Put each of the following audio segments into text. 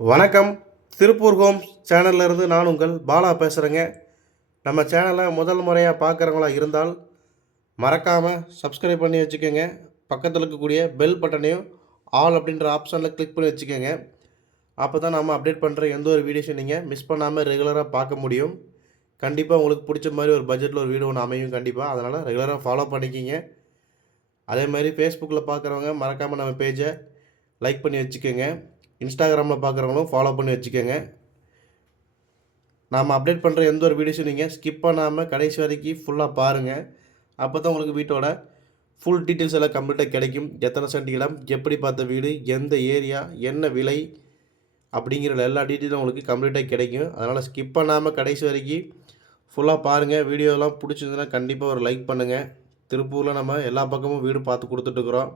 வணக்கம். திருப்பூர் ஹோம்ஸ் சேனல்ல இருந்து நான் உங்கள் பாலா பேசுகிறேங்க நம்ம சேனலை முதல் முறையாக பார்க்குறவங்களா இருந்தால் மறக்காமல் சப்ஸ்கிரைப் பண்ணி வச்சுக்கோங்க. பக்கத்தில் இருக்கக்கூடிய பெல் பட்டனையும் ஆல் அப்படின்ற ஆப்ஷனில் கிளிக் பண்ணி வச்சுக்கோங்க. அப்போ தான் நம்ம அப்டேட் பண்ணுற எந்த ஒரு வீடியோஸும் நீங்கள் மிஸ் பண்ணாமல் ரெகுலராக பார்க்க முடியும். கண்டிப்பாக உங்களுக்கு பிடிச்ச மாதிரி ஒரு பட்ஜெட்டில் ஒரு வீடியோ ஒன்று அமையும் கண்டிப்பாக அதனால் ரெகுலராக ஃபாலோ பண்ணிக்கிங்க. அதே மாதிரி ஃபேஸ்புக்கில் பார்க்குறவங்க மறக்காமல் நம்ம பேஜை லைக் பண்ணி வச்சுக்கோங்க. இன்ஸ்டாகிராமில் பார்க்குறவங்களும் ஃபாலோ பண்ணி வச்சுக்கோங்க. நாம் அப்டேட் பண்ணுற எந்த ஒரு வீடியோஸும் நீங்கள் ஸ்கிப் பண்ணாமல் கடைசி வரைக்கும் ஃபுல்லாக பாருங்கள் அப்போ தான் உங்களுக்கு வீட்டோட ஃபுல் டீட்டெயில்ஸ் எல்லாம் கம்ப்ளீட்டாக கிடைக்கும். எத்தனை சென்ட் இடம் எப்படி பார்த்த வீடு எந்த ஏரியா என்ன விலை அப்படிங்கிற எல்லா டீட்டெயிலும் உங்களுக்கு கம்ப்ளீட்டாக கிடைக்கும். அதனால் ஸ்கிப் பண்ணாமல் கடைசி வரைக்கும் ஃபுல்லாக பாருங்கள் வீடியோலாம் பிடிச்சிருந்துன்னா கண்டிப்பாக ஒரு லைக் பண்ணுங்கள் திருப்பூரில் நம்ம எல்லா பக்கமும் வீடு பார்த்து கொடுத்துட்ருக்குறோம்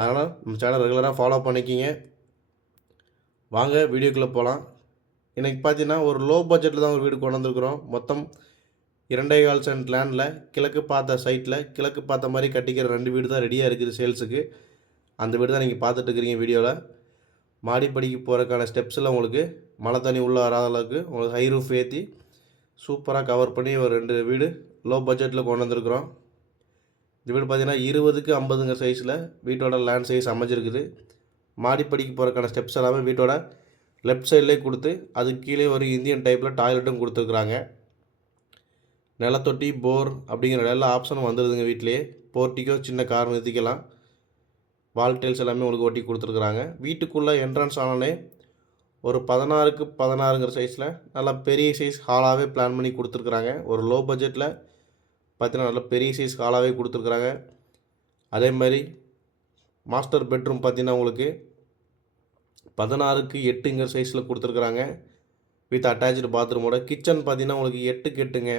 அதனால் நம்ம சேனல் ரெகுலராக ஃபாலோ பண்ணிக்கிங்க. வாங்க வீடியோக்குள்ளே போகலாம் இன்றைக்கி பார்த்தீங்கன்னா ஒரு லோ பட்ஜெட்டில் தான் ஒரு வீடு கொண்டு வந்திருக்கிறோம். மொத்தம் இரண்டே கால் சென்ட் லேண்டில் கிழக்கு பார்த்த சைட்டில் கிழக்கு பார்த்த மாதிரி கட்டிக்கிற ரெண்டு வீடு தான் ரெடியாக இருக்குது சேல்ஸுக்கு அந்த வீடு தான் நீங்கள் பார்த்துட்ருக்கிறீங்க வீடியோவில் மாடிப்படிக்கு போகிறதுக்கான ஸ்டெப்ஸில் உங்களுக்கு மழை தண்ணி உள்ளே வராத அளவுக்கு உங்களுக்கு ஹை ரூஃப் ஏற்றி சூப்பராக கவர் பண்ணி ஒரு ரெண்டு வீடு லோ பட்ஜெட்டில் கொண்டு வந்திருக்கிறோம். இந்த வீடு பார்த்தீங்கன்னா இருபதுக்கு ஐம்பதுங்க சைஸில் வீட்டோட லேண்ட் சைஸ் அமைஞ்சிருக்குது. மாடிப்படிக்கு போகிறக்கான ஸ்டெப்ஸ் எல்லாமே வீட்டோட லெஃப்ட் சைட்லேயே கொடுத்து அதுக்கு கீழே ஒரு இந்தியன் டைப்பில் டாய்லெட்டும் கொடுத்துருக்குறாங்க. நிலத்தொட்டி போர் அப்படிங்கிற எல்லா ஆப்ஷனும் வந்துடுதுங்க வீட்டிலேயே. போர்ட்டிக்கோ சின்ன கார் நிறுத்திக்கலாம் வால் டைல்ஸ் எல்லாமே உங்களுக்கு ஒட்டி கொடுத்துருக்குறாங்க. வீட்டுக்குள்ளே என்ட்ரன்ஸ் ஆனாலே ஒரு பதினாறுக்கு பதினாறுங்கிற சைஸில் நல்லா பெரிய சைஸ் ஹாலாகவே பிளான் பண்ணி கொடுத்துருக்குறாங்க. ஒரு லோ பட்ஜெட்டில் பார்த்தீங்கன்னா நல்ல பெரிய சைஸ் ஹாலாகவே கொடுத்துருக்குறாங்க. அதே மாதிரி மாஸ்டர் பெட்ரூம் பார்த்தீங்கன்னா உங்களுக்கு பதினாறுக்கு எட்டுங்கிற சைஸில் கொடுத்துருக்குறாங்க. வித் அட்டாச்சு பாத்ரூமோட கிச்சன் பார்த்தீங்கன்னா உங்களுக்கு எட்டுக்கு எட்டுங்க.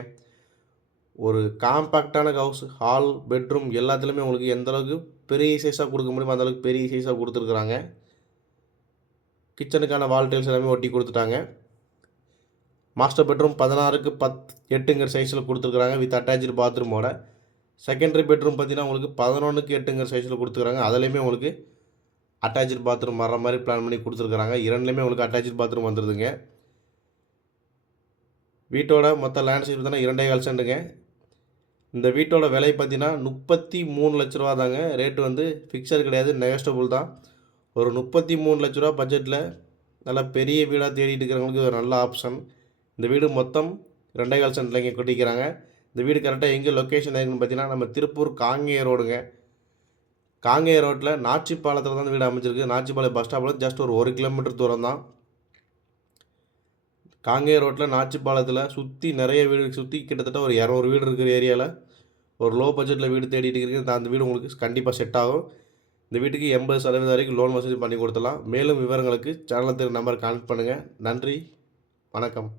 ஒரு காம்பேக்டான ஹவுஸ் ஹால் பெட்ரூம் எல்லாத்துலேயுமே உங்களுக்கு எந்த அளவுக்கு பெரிய சைஸாக கொடுக்க முடியுமோ அந்தளவுக்கு பெரிய சைஸாக கொடுத்துருக்குறாங்க. கிச்சனுக்கான வால் டைல்ஸ் எல்லாமே ஒட்டி கொடுத்துட்டாங்க. மாஸ்டர் பெட்ரூம் பதினாறுக்கு பத் எட்டுங்கிற சைஸில் கொடுத்துருக்குறாங்க வித் அட்டாச்சு பாத்ரூமோட செகண்டரி பெட்ரூம் பார்த்தீங்கன்னா உங்களுக்கு பதினொன்றுக்கு எட்டுங்கிற சைஸில் கொடுத்துருக்காங்க அதுலேயுமே உங்களுக்கு அட்டாச்சு பாத்ரூம் வர மாதிரி பிளான் பண்ணி கொடுத்துருக்குறாங்க. இரண்டுலேயுமே உங்களுக்கு அட்டாச்சு பாத்ரூம் வந்துடுதுங்க வீட்டோட மொத்த லேண்ட் சைஸ் பார்த்தீங்கன்னா இரண்டே கால் சென்ட்டுங்க இந்த வீட்டோட விலை பார்த்தீங்கன்னா முப்பத்தி மூணு லட்ச ரூபா தாங்க. ரேட்டு வந்து ஃபிக்ஸர் கிடையாது நெகஸ்டபுள் தான். ஒரு முப்பத்தி மூணு லட்ச ரூபா பட்ஜெட்டில் நல்லா பெரிய வீடாக தேடிட்டு இருக்கிறவங்களுக்கு ஒரு நல்ல ஆப்ஷன் இந்த வீடு மொத்தம் ரெண்டே கால் சென்டில் இங்கே கொட்டிக்கிறாங்க. இந்த வீடு கரெக்டாக எங்கே லொக்கேஷன் இருக்குன்னு பார்த்தீங்கன்னா நம்ம திருப்பூர் காங்கேய ரோடுங்க. காங்கேய ரோட்டில் நாச்சிப்பாலத்தில் தான் வீடு அமைச்சிருக்கு நாச்சிப்பாளையம் பஸ் ஸ்டாப்பில் ஜஸ்ட் ஒரு ஒரு கிலோமீட்டர் தூரம் தான். காங்கேய ரோட்டில் நாச்சிப்பாளையத்தில் சுற்றி நிறைய வீடு சுற்றி கிட்டத்தட்ட ஒரு இரநூறு வீடு இருக்கிற ஏரியாவில் ஒரு லோ பட்ஜெட்டில் வீடு தேடிட்டு இருக்கிறது அந்த வீடு உங்களுக்கு கண்டிப்பாக செட் ஆகும். இந்த வீட்டுக்கு எண்பது சதவீதம் வரைக்கும் லோன் வசதி பண்ணி கொடுத்தலாம் மேலும் விவரங்களுக்கு சேனல் நம்பர் கான்டெக்ட் பண்ணுங்கள் நன்றி. வணக்கம்.